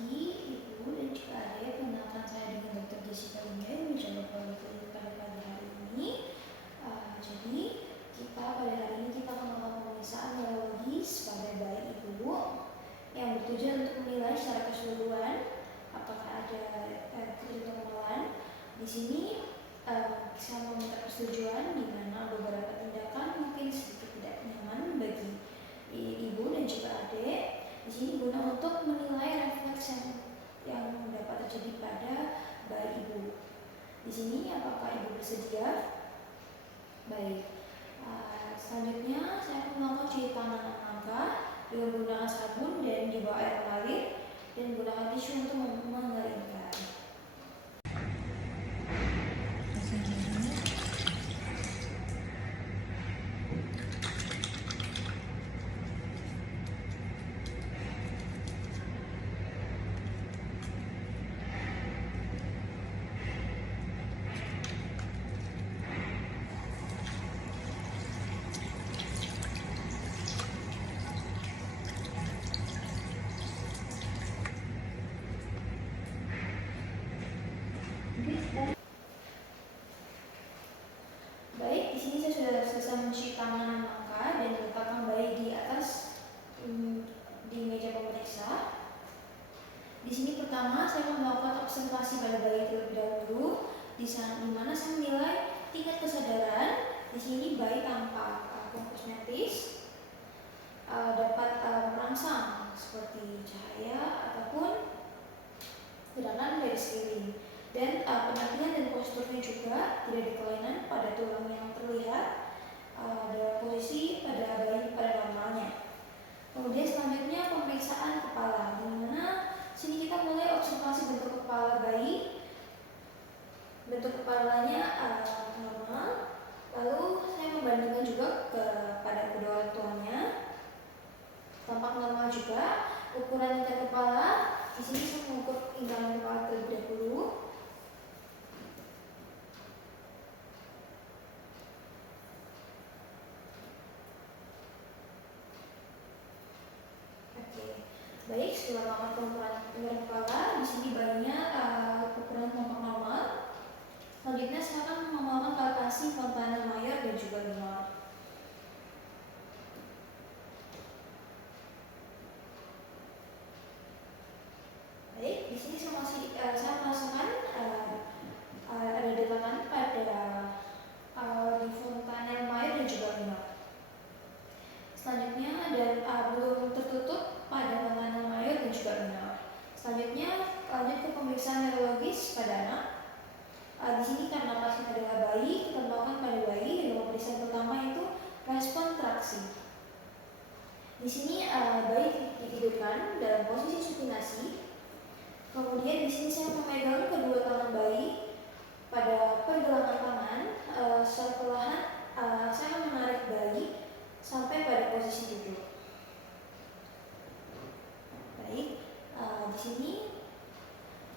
pagi Ibu dan juga Adik. Perkenalkan saya dengan Dr. Jessica Linda yang menjaga kualitas pada pagi hari ini. Jadi kita pada hari ini kita akan melakukan pemeriksaan neurologis pada bayi Ibu yang bertujuan untuk menilai secara keseluruhan apakah ada ketidaknormalan. Di sini saya meminta persetujuan di mana beberapa tindakan mungkin sedikit tidak nyaman bagi Ibu dan juga Adik. Di sini guna untuk menilai refleks yang dapat terjadi pada bayi Ibu. Di sini apakah Ibu bersedia? Baik. Selanjutnya saya akan melakukan cuci tangan angka dengan menggunakan sabun dan di bawah air mengalir dan menggunakan tisu untuk mengeringkan. Baik, di sini saya sudah selesai mencuci tangan angka dan meletakkan bayi di atas di meja pemeriksa. Di sini pertama saya melakukan observasi pada bayi terlebih dahulu, di mana saya menilai tingkat kesadaran. Di sini bayi tanpa kosmetis dapat merangsang seperti cahaya ataupun gerakan dari sekeliling. Dan penampilan dan posturnya juga tidak ada kelainan pada tulang yang terlihat dalam posisi pada bayi pada normalnya. Kemudian selanjutnya pemeriksaan kepala, di mana sini kita mulai observasi bentuk kepala bayi. Bentuk kepalanya normal. Lalu saya membandingkan juga pada kedua orang tuanya, tampak normal juga. Ukuran tingkat kepala, di sini saya mengukur tingkat kepala terlebih dahulu. Baik, setelah melakukan pengukuran tingkat kepala, di sini bayinya ukuran tampak normal. Selanjutnya saya akan melakukan palpasi fontanel mayor dan juga minor. Baik, di sini saya merasakan ada dekatan pada di fontanel mayor dan juga minor. Selanjutnya belum tertutup pada fontanel mayor dan juga minor. Selanjutnya lanjut ke pemeriksaan neurologis pada anak. Di sini karena pasien adalah bayi, kita melakukan pada bayi. Dan pemeriksaan pertama itu respon traksi. Di sini bayi ditidurkan dalam posisi supinasi. Kemudian di sini saya memegang kedua tangan bayi pada pergelangan tangan. Secara perlahan saya akan menarik bayi sampai pada posisi duduk. Baik, di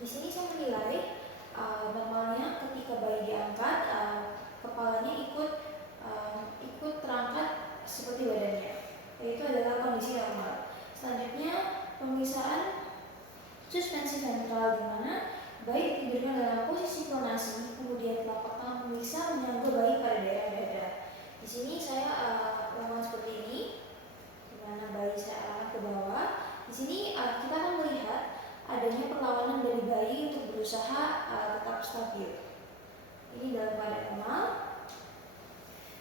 sini saya menilai normalnya ketika bayi diangkat, kepalanya ikut terangkat seperti badannya. Itu adalah kondisi normal. Selanjutnya pemeriksaan suspensi ventral, di mana bayi ditidurkan dalam posisi pronasi, kemudian telapak tangan pemeriksa menyangga bayi pada daerah dada. Di sini saya lakukan seperti ini, di mana bayi saya arahkan ke bawah. Di sini kita akan melihat adanya perlawanan dari bayi untuk berusaha tetap stabil. Ini dalam keadaan normal.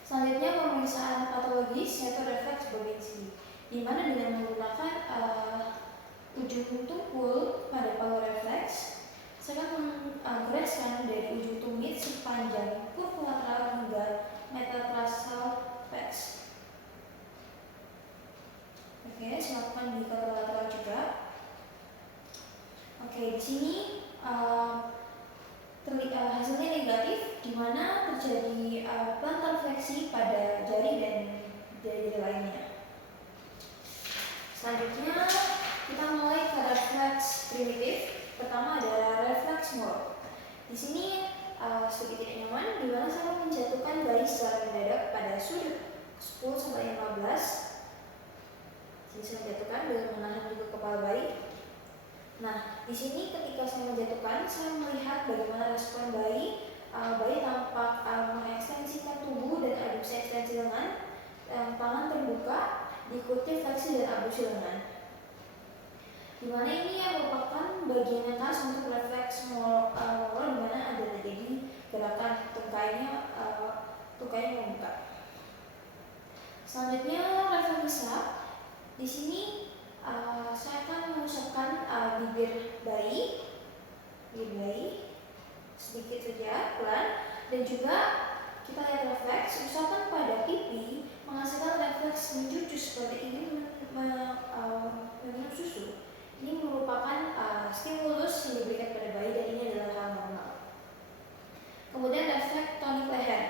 Selanjutnya pemeriksaan patologis yaitu refleks Babinski, di mana dengan menggunakan ujung tumpul pada palu refleks, saya akan menggerakkan dari ujung tumit sepanjang kurva lateral hingga metatarsal pex. Oke, saya lakukan di kurva lateral juga. Oke, di sini hasilnya negatif, di mana terjadi plantar fleksi pada jari dan jari lainnya. Selanjutnya kita mulai ke refleks primitif. Pertama adalah refleks Moore. Di sini sedikit tidak nyaman, di mana saya menjatuhkan bayi secara mendadak pada sudut 10 sampai 15. Jadi saya menjatuhkan dengan menahan juga kepala bayi. Nah, di sini ketika saya menjatuhkan, saya melihat bagaimana respon bayi. Bayi tampak mengekstensikan tubuh dan adduksi ekstensi lengan, tangan terbuka, diikuti fleksi dan abduksi lengan. Dimana ini yang merupakan bagian yang khas untuk refleks molor, dimana ada terjadi gerakan tungkainya membuka. Selanjutnya refleks hisap. Di sini saya akan mengusapkan bibir bayi sedikit saja, pelan, dan juga kita lihat refleks usapan pada pipi menghasilkan refleks mencucu seperti ingin meminum susu. Ini merupakan stimulus yang diberikan pada bayi dan ini adalah hal normal. Kemudian refleks tonik leher.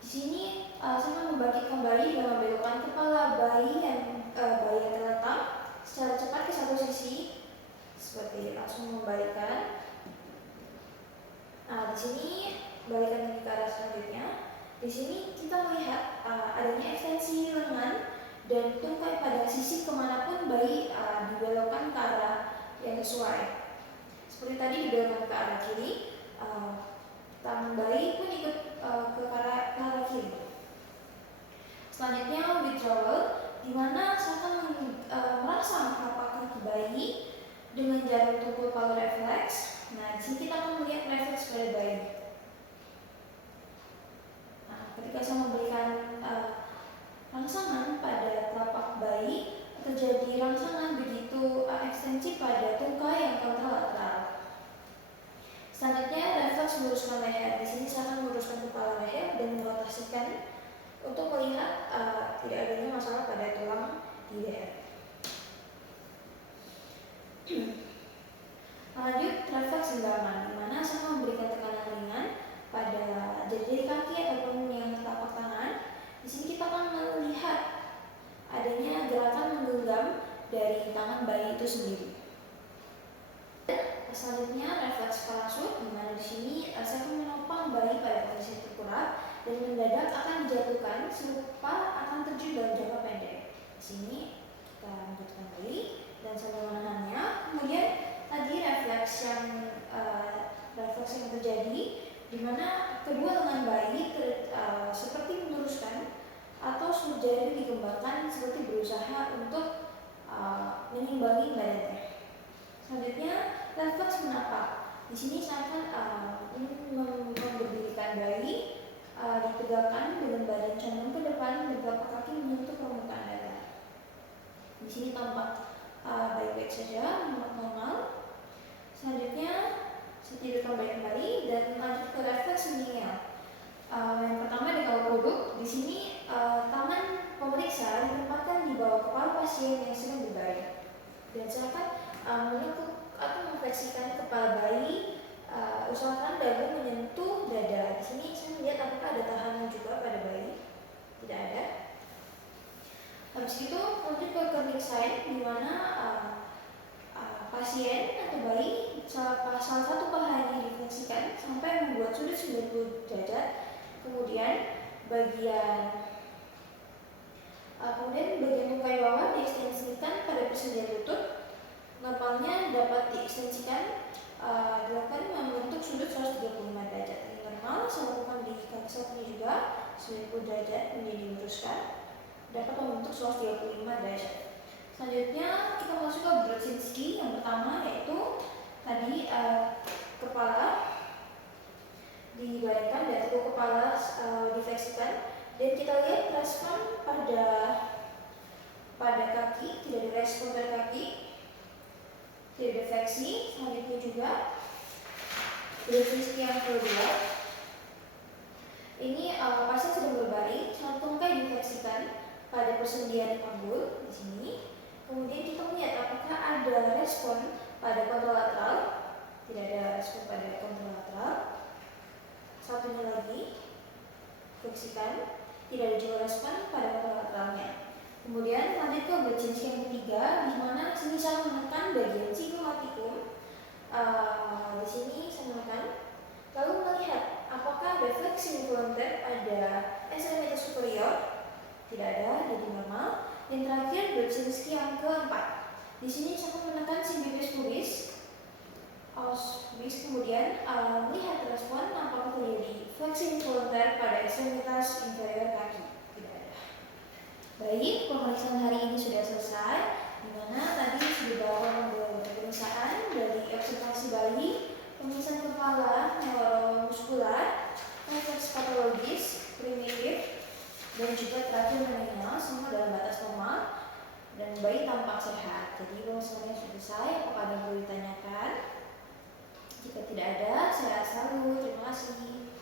Di sini saya membangkitkan bayi dengan membelokkan kepala bayi yang terletak secara cepat ke satu sisi, seperti langsung membalikkan. Di sini balikan ini ke arah selanjutnya. Di sini kita melihat adanya ekstensi lengan dan tungkai pada sisi kemanapun bayi dibelokkan ke arah yang sesuai. Seperti tadi dibelokkan ke arah kiri, tangan bayi pun ikut ke arah kiri. Selanjutnya withdrawal, di mana saya akan merangsang telapak kaki bayi dengan jarum tumpul palu refleks. Nah, di sini kita akan melihat refleks pada bayi. Ketika saya memberikan rangsangan pada telapak bayi, terjadi rangsangan begitu ekstensi pada tungkai yang kontralateral. Selanjutnya refleks meluruskan leher. Di sini saya akan meluruskan kepala leher dan merotasikan untuk melihat tidak adanya masalah pada tulang di leher. Lanjut refleks genggaman, di mana saya memberikan tekanan ringan pada jari-jari kaki ataupun yang telapak tangan. Di sini kita akan melihat adanya gerakan menggenggam dari tangan bayi itu sendiri. Selanjutnya refleks parasut, di mana di sini saya akan menopang bayi pada posisi tengkurap dan mendadak akan dijatuhkan serupa akan terjun dalam jangka pendek. Di sini kita menjatuhkan bayi dan sambil menahannya. Kemudian tadi refleks yang terjadi, di mana kedua lengan bayi seperti meluruskan atau jari dikembangkan seperti berusaha untuk menyimbangi badannya. Selanjutnya refleks menapak. Di sini saya akan memberdirikan bayi, ditegakkan dengan badan condong ke depan dan telapak kaki menyentuh permukaan dada. Di sini tampak baik-baik saja, normal. Selanjutnya saya tidurkan bayi kembali dan lanjut ke refleks meninggal. Yang pertama di kawal duduk. Di sini tangan pemeriksa ditempatkan di bawah kepala pasien yang sedang berbaring. Dan saya akan menekuk atau memfleksikan kepala bayi, usahakan dagu menyentuh dada. Di sini saya melihat apakah ada tahanan juga pada bayi. Tidak ada. Habis itu lanjut ke kerning side, di mana pasien atau bayi salah satu pahanya difleksikan sampai membuat sudut 90 derajat. Kemudian bagian tungkai bawah diekstensikan pada persendian lutut. Normalnya dapat diekstensikan dilakukan membentuk sudut 135 derajat. Ini normal, saya lakukan di kaki satunya juga 90 derajat menjadi luruskan, dapat membentuk 135 derajat. Selanjutnya kita masuk ke Brudzinski. Yang pertama yaitu tadi kepala dibaringkan dan tekuk kepala difleksikan, dan kita lihat respon pada kaki, tidak ada respon pada kaki, tidak ada fleksi. Selanjutnya juga Brudzinski yang kedua, ini pasien sedang berbaring, satu tungkai difleksikan pada persendian panggul di sini. Kemudian kita melihat apakah ada respon pada kontralateral. Tidak ada respon pada kontralateral. Satunya lagi fleksikan, tidak ada juga respon pada kontralateralnya. Kemudian lanjut ke Brudzinski yang ketiga, di mana sini saya menekan bagian sigmomaticum. Di sini saya menekan, lalu melihat apakah ada fleksi involunteer pada ekstremitas superior. Tidak ada, jadi normal. Dan terakhir Brudzinski yang keempat. Di sini saya menekan simbiosis pubis Next, kemudian melihat respon apakah terjadi flexing involuntar pada ekstremitas inferior kaki. Tidak ada. Baik, pemeriksaan hari ini sudah selesai, di mana tadi sudah dibawakan beberapa pemeriksaan dari observasi bayi, pemeriksaan kepala, neuromuskular, refleks patologis, primitif, dan juga terakhir menengah, semua dalam batas normal dan bayi tampak sehat. Jadi pemeriksaannya sudah selesai. Apakah ada yang perlu ditanyakan? Jika tidak ada, saya salut. Terima kasih.